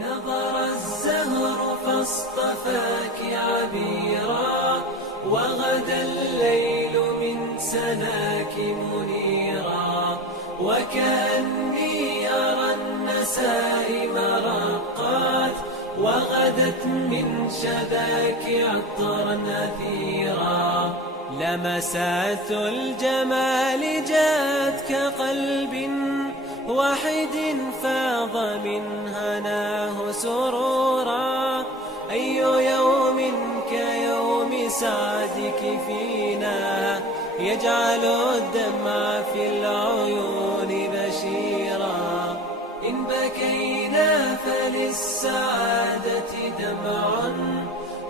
نظر الزهر فاصطفاك عبيرا، وغدا الليل من سناك منيرا، وكأني أرى النسائم رقات، وغدت من شذاك عطرا أثيرا. لمسات الجمال جاءت كقلب واحد فاض من هناه سرورا. أي يوم كيوم سعدك فينا، يجعل الدمع في العيون بشيرا. إن بكينا فللسعادة دمع،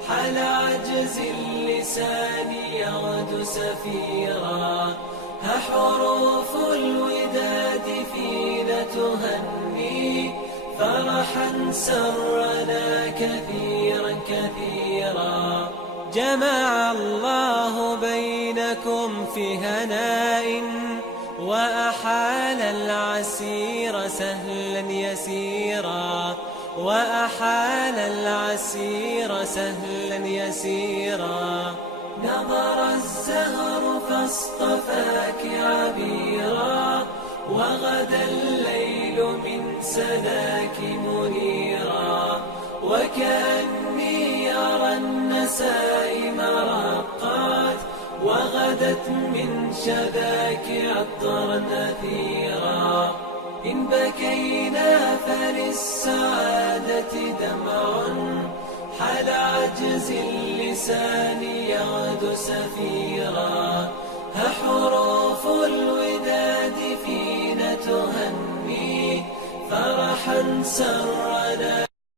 حال عجز اللسان يغدو سفيرا. حروف الوداد فينا تهني، فرحا سرنا كثيرا كثيرا. جمع الله بينكم في هناء، وأحال العسير سهلا يسيرا، وأحال العسير سهلا يسيرا. نظر الزهر فاصطفاك عبيرا، وغدا الليل من سناك منيرا، وكأني أرى النسائم رقات، وغدت من شذاك عطرا أثيرا. إن بكينا فللسعادة دمع، حال عجز اللسان يغدو سفيرا. حروف الوداد فينا تهني، فرحا سرنا